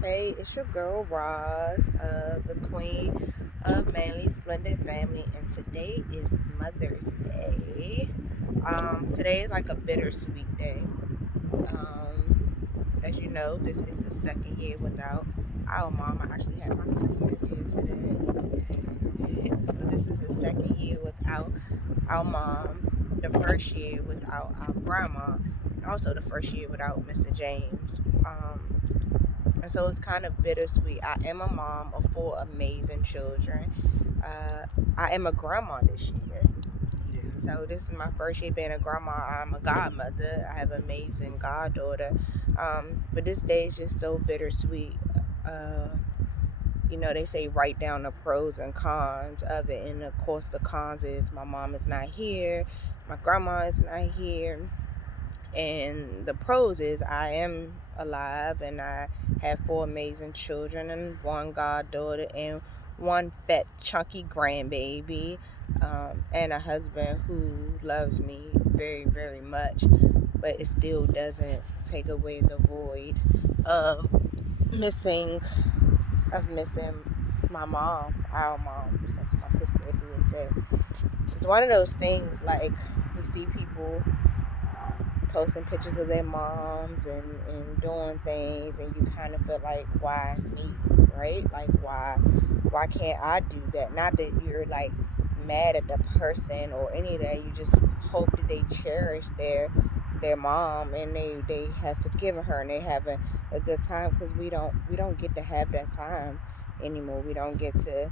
Hey, it's your girl Roz, the queen of Manly Splendid Family, and today is Mother's Day. Today is like a bittersweet day. As you know, this is the second year without our mom. I actually had my sister here today. So this is the second year without our mom, the first year without our grandma, and also the first year without Mr. James. And so it's kind of bittersweet. I am a mom of four amazing children. I am a grandma this year. So this is my first year being a grandma. I'm a godmother. I have an amazing goddaughter. But this day is just so bittersweet. Uh, they say write down the pros and cons of it. And of course, the cons is my mom is not here. My grandma is not here. And the pros is I am alive and I have four amazing children and one goddaughter and one fat chunky grandbaby, and a husband who loves me very, very much, but it still doesn't take away the void of missing missing my mom, our mom, since my sister is here today. It's one of those things like we see people posting pictures of their moms and doing things, and you kind of feel like, why me, right? Like, why can't I do that? Not that you're like mad at the person or any of that. You just hope that they cherish their mom and they have forgiven her and they having a good time, because we don't get to have that time anymore. We don't get to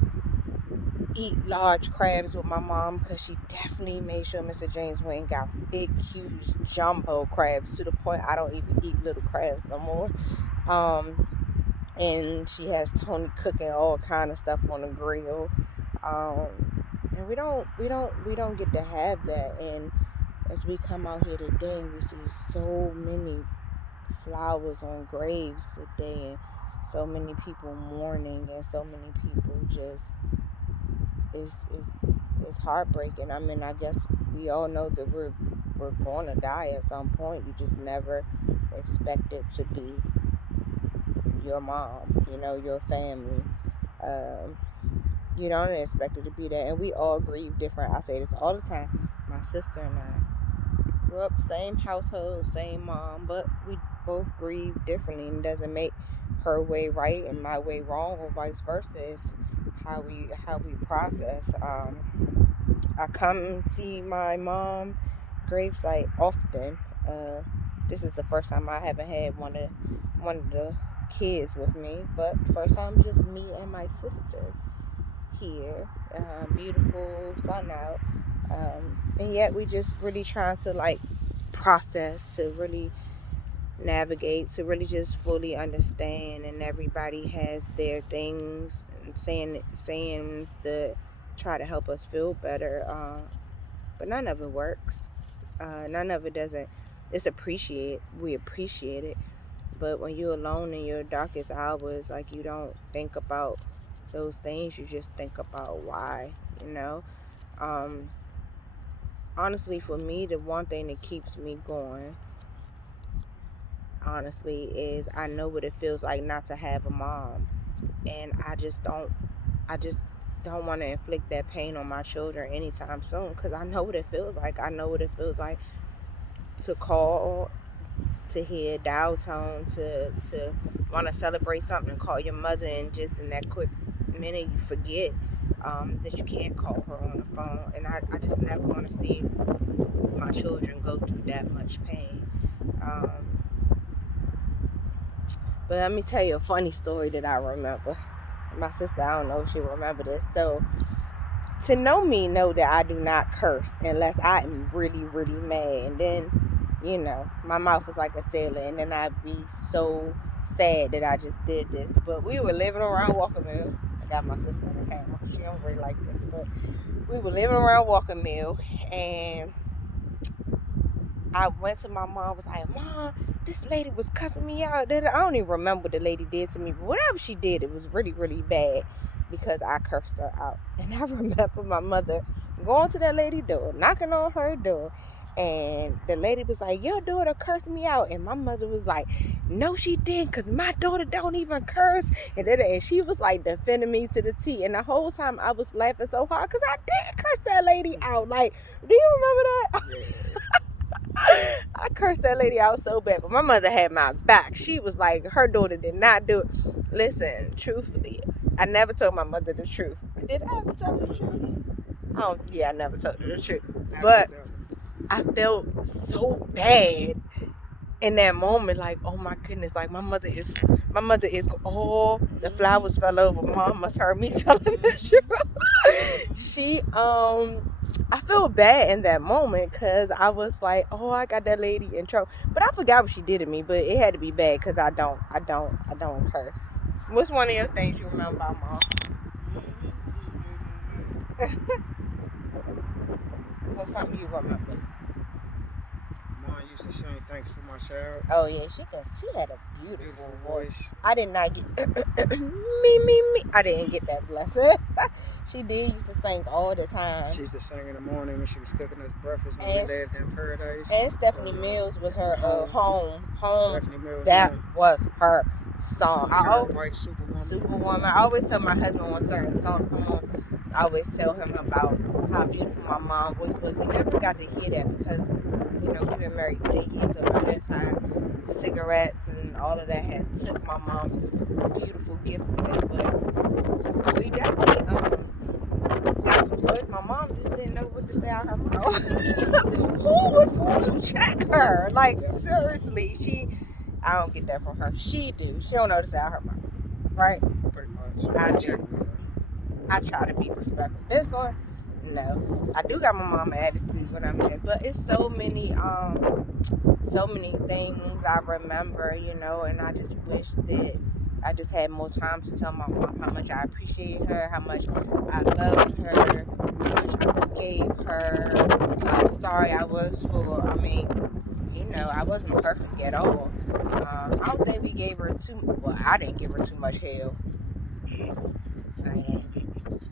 eat large crabs with my mom, because she definitely made sure Mr. James Wayne got big, huge, jumbo crabs, to the point I don't even eat little crabs no more. Um, and she has Tony cooking all kind of stuff on the grill. And we don't get to have that. And as we come out here today, we see so many flowers on graves today, and so many people mourning, and so many people just is heartbreaking. I mean, I guess we all know that we're going to die at some point. You just never expect it to be your mom, your family. Um, you don't expect it to be that, and we all grieve different. I say this all the time. My sister and I grew up same household, same mom, but we both grieve differently, and it doesn't make her way right and my way wrong, or vice versa. It's how we process. I come see my mom gravesite often. This is the first time I haven't had one of the kids with me, but first time just me and my sister here. Beautiful sun out, and yet we just really trying to like process, to really navigate, to really just fully understand. And everybody has their things and sayings that try to help us feel better, but none of it works. None of it doesn't. We appreciate it, but when you're alone in your darkest hours, like, you don't think about those things. You just think about why, you know um honestly, for me, the one thing that keeps me going, honestly, is I know what it feels like not to have a mom. And I just don't want to inflict that pain on my children anytime soon, because I know what it feels like. I know what it feels like to call, to hear dial tone, to want to celebrate something and call your mother, and just in that quick minute you forget that you can't call her on the phone. And I just never want to see my children go through that much pain. um, But let me tell you a funny story that I remember. My sister, I don't know if she remember this. So, to know me, know that I do not curse unless I am really, really mad. And then, my mouth is like a sailor. And then I'd be so sad that I just did this. But we were living around Walker Mill. I got my sister in the camera. She don't really like this. But we were living around Walker Mill. And I went to my mom, was like, Mom, this lady was cussing me out. I don't even remember what the lady did to me, but whatever she did, it was really, really bad, because I cursed her out. And I remember my mother going to that lady's door, knocking on her door, And the lady was like, your daughter cursed me out. And my mother was like, no, she didn't, because my daughter don't even curse. And she was like defending me to the T. And the whole time I was laughing so hard because I did curse that lady out. Like, do you remember that? I cursed that lady out so bad. But my mother had my back. She was like, her daughter did not do it. Listen, truthfully, I never told my mother the truth. Did I ever tell her the truth? Oh, yeah, I never told her the truth. But I felt so bad in that moment, like, oh my goodness, like my mother is all the flowers fell over. Mom must heard me telling the truth. She I feel bad in that moment because I was like, oh, I got that lady in trouble. But I forgot what she did to me, but it had to be bad because I don't curse. What's one of your things you remember about Mom? What's something you remember? Mom used to sing "Thanks for My Child." Oh yeah, she had a beautiful voice. I did not get me. I didn't get that blessing. She did used to sing all the time. She used to sing in the morning when she was cooking us breakfast when we lived in Paradise. And Stephanie Mills was her home. Stephanie Mills. That was her song. Superwoman. I always tell my husband when certain songs come on, I always tell him about how beautiful my mom's voice was. He never got to hear that because, you know, we've been married 10 years, so by that time, cigarettes and all of that had took my mom's beautiful gift away. But we definitely got some stories. My mom just didn't know what to say out her mouth. Who was going to check her? Like, seriously, I don't get that from her. She do. She don't know to say out her mouth. Right? Pretty much. I try to be respectful. This one, no. I do got my mama attitude when I'm there, but it's so many things I remember, you know, and I just wish that I just had more time to tell my mom how much I appreciate her, how much I loved her, how much I forgave her, how sorry I was for, I mean, you know, I wasn't perfect at all. I don't think we gave her I didn't give her too much hell. I ain't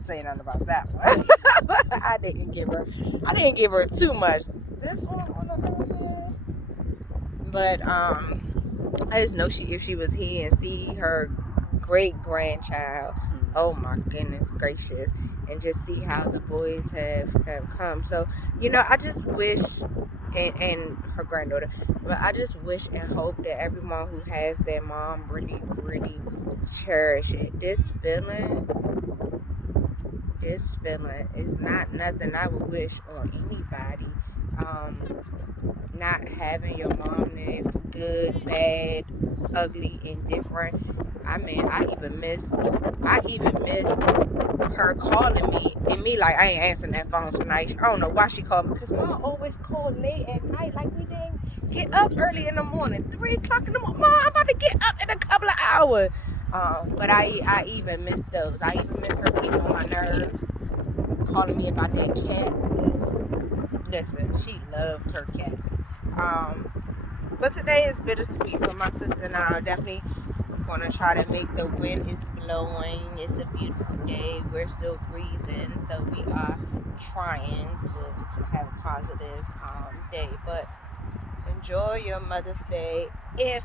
saying nothing about that one. But I didn't give her too much. This one on the other hand. But I just know if she was here and see her great grandchild, oh my goodness gracious, and just see how the boys have come. So, you know, I just wish and her granddaughter, but I just wish and hope that every mom who has their mom really, really cherish it. This feeling is not nothing I would wish on anybody. Not having your mom there for good, bad, ugly, indifferent. I mean, I even miss her calling me and me like, I ain't answering that phone tonight. I don't know why she called me, because Mom always called late at night, like we didn't get up early in the morning, 3 o'clock in the morning. Mom, I'm about to get up in a couple of hours. But I even miss those. I even miss her getting on my nerves, calling me about that cat. Listen, she loved her cats. But today is bittersweet for my sister and I. Definitely gonna try to make the wind is blowing. It's a beautiful day. We're still breathing, so we are trying to have a positive day. But enjoy your Mother's Day. If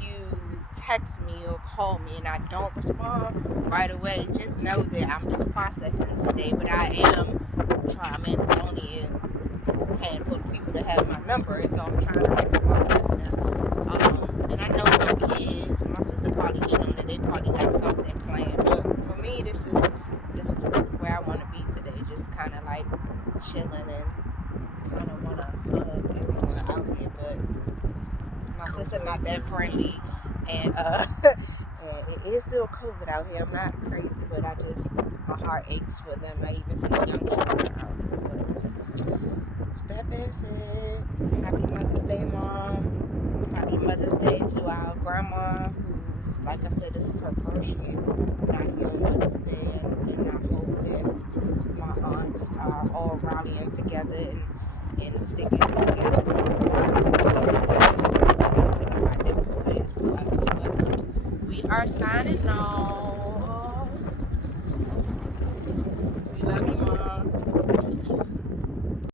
you text me or call me and I don't respond right away, just know that I'm just processing today. But I am trying. Man, it's only a handful of people that have my number, so I'm trying to respond to them. And I know my kids, my sister probably eat on it. They probably got something planned. But for me, this is where I want to be today. Just kind of like chilling and kind of want to hug everyone out here. But my sister not that friendly, and it is still COVID out here. I'm not crazy, but my heart aches for them. I even see young children out here. But with that being said, happy Mother's Day, Mom. Happy Mother's Day to our grandma, who's, like I said, this is her first year not here on Mother's Day, and I hope that my aunts are all rallying together and sticking together. We are signing off.